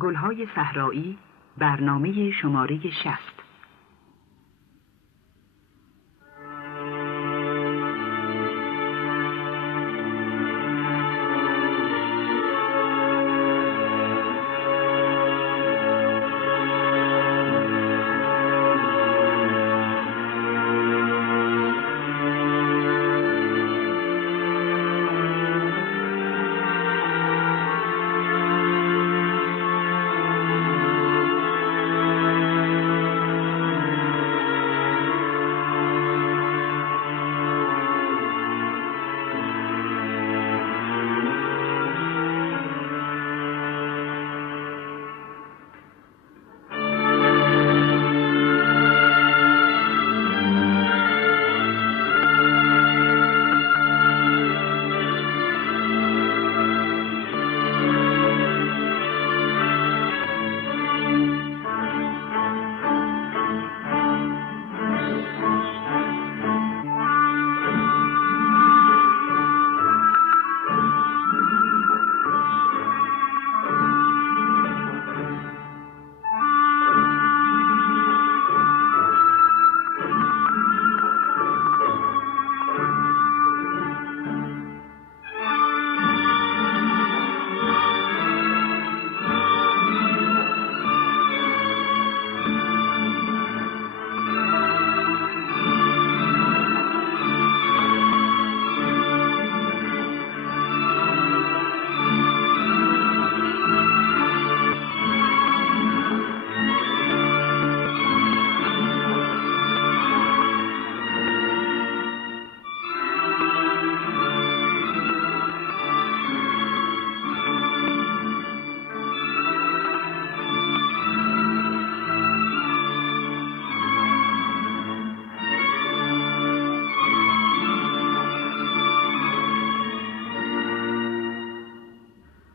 گلهای صحرایی، برنامه شماره 60.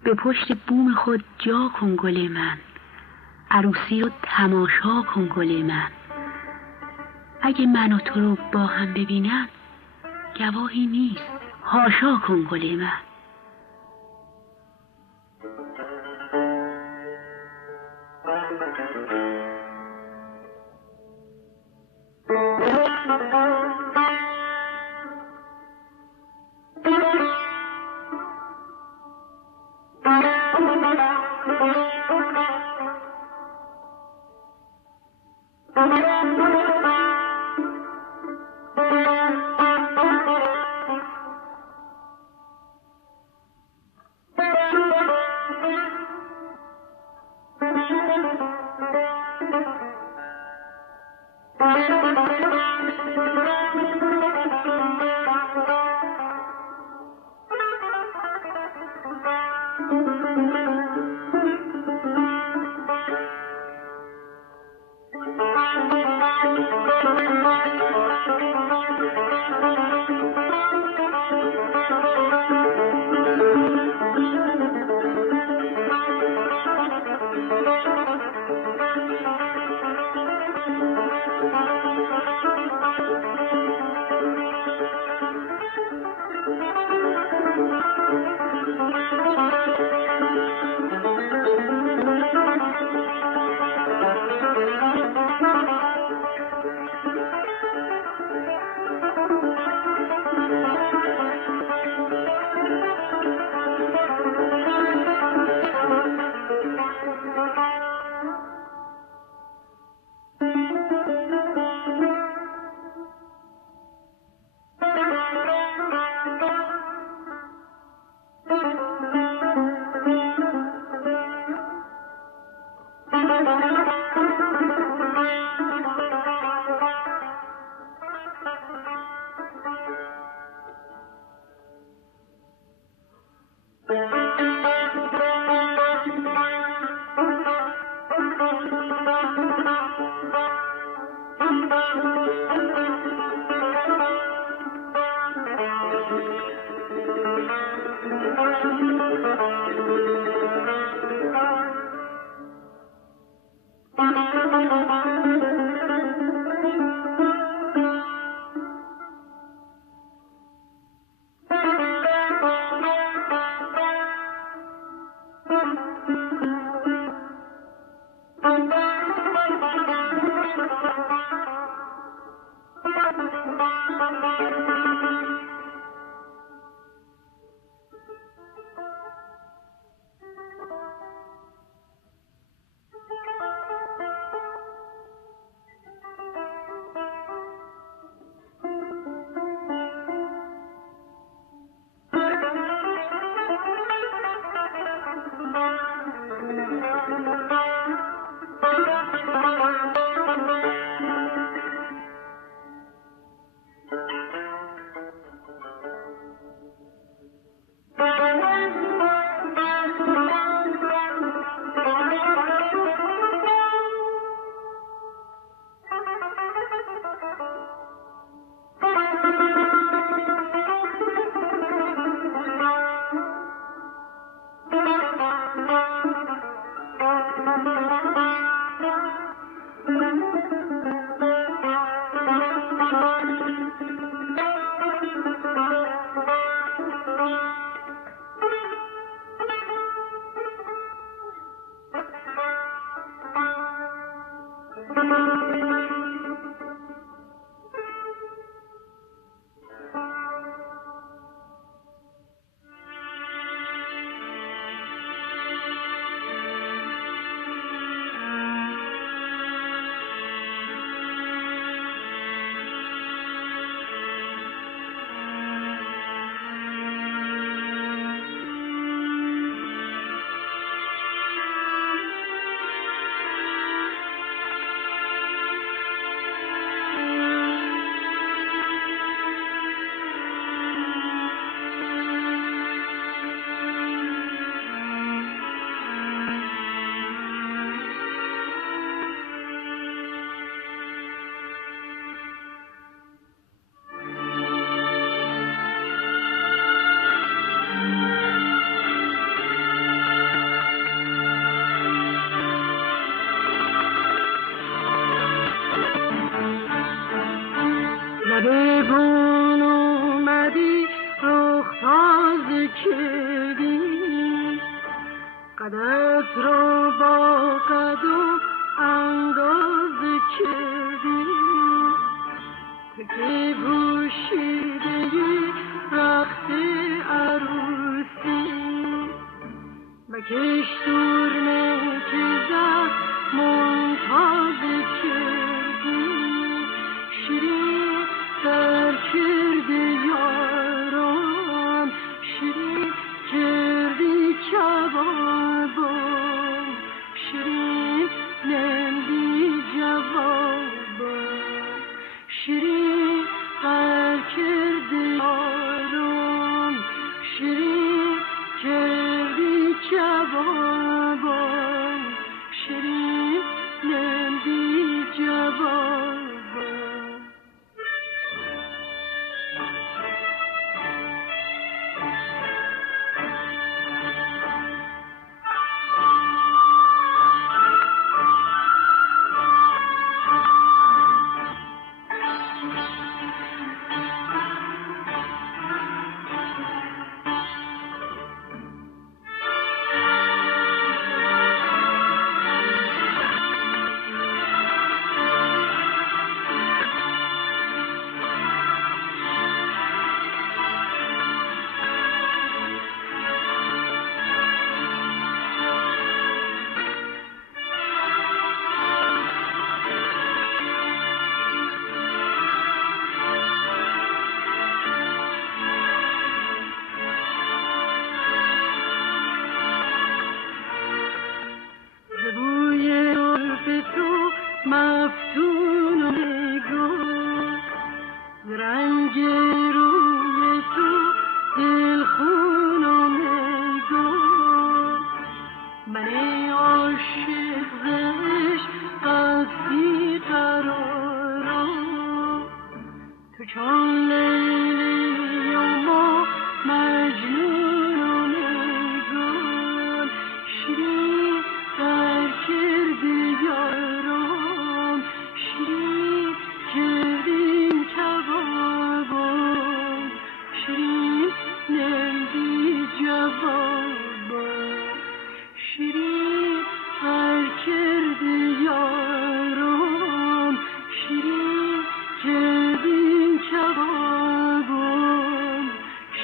به پشت بوم خود جا کن گل من، عروسی رو تماشا کن گل من. اگه من و تو رو با هم ببینن گواهی نیست، حاشا کن گل من. بگون اومدی رخ تازه کردی، قدت رو با قد و اندازه کردی، تکه پوشیدگی رخت عروسی، مکش دورمه که زد منتازه کردی، شیرین در کردی یاران، شیرین کردی کبابم، شیرین نندی جوابم، شیرین در کردی یاران، شیرین کردی کبابم، شیرین نندی جوابم. مفتون و نگاه رنگ روی تو دلخون و نگاه، من عاشق زش قصدی قرارم، تو چون لیلی و ما مجنون و نگاه، شیرین در کردی یارم، شیرین کردی کبابم، شیرین نندی جوابم، شیرین در کردی یارم، شیرین کردی کبابم،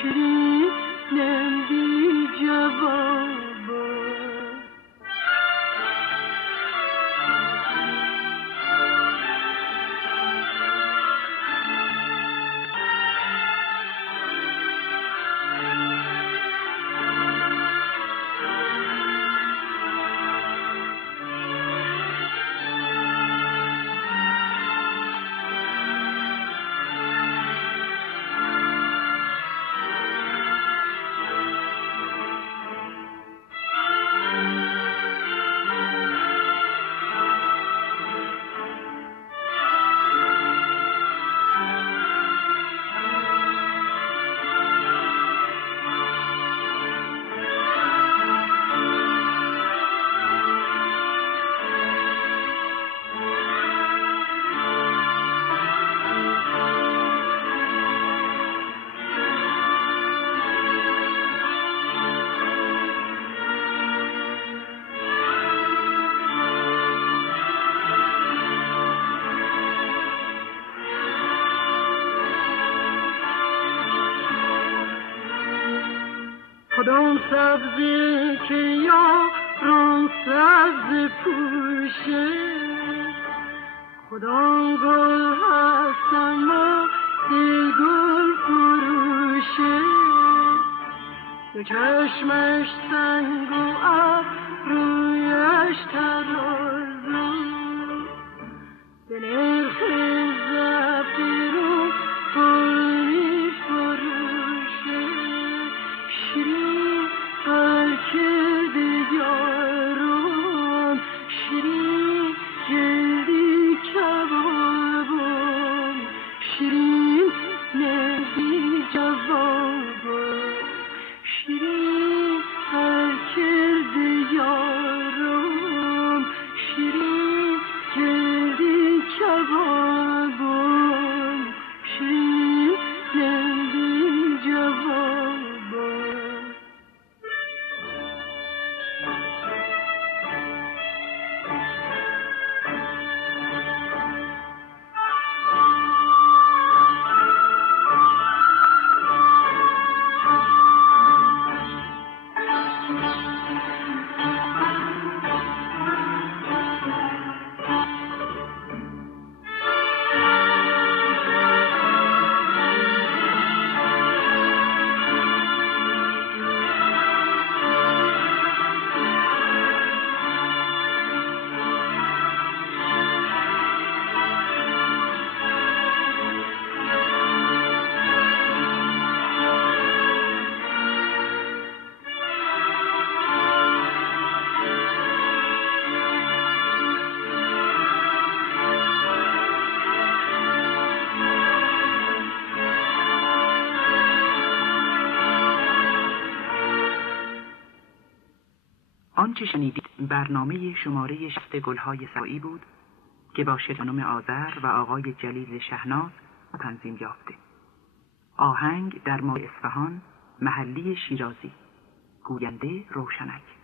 شیرین نندی جوابم. کدام سبزی که یاران سبز پوشه، کدام گل هست اما دل گل فروشه، دو چشمش سنگ و ابرویش ترازو، به نرخ زعفرون پل فروشه، شیرین بر کرده یارم، شیرین جلدی کبابم، شیرین نهدی جوابم، شیرین بر کرده یارم، شیرین جلدی کبابم، شیرین نهدی جوابم. آنچه شنیدید برنامه شماره 6 گلهای سبایی بود که با خانم آذر و آقای جلیل شهناز تنظیم یافته. آهنگ در ماه اصفهان، محلی شیرازی. گوینده روشنک.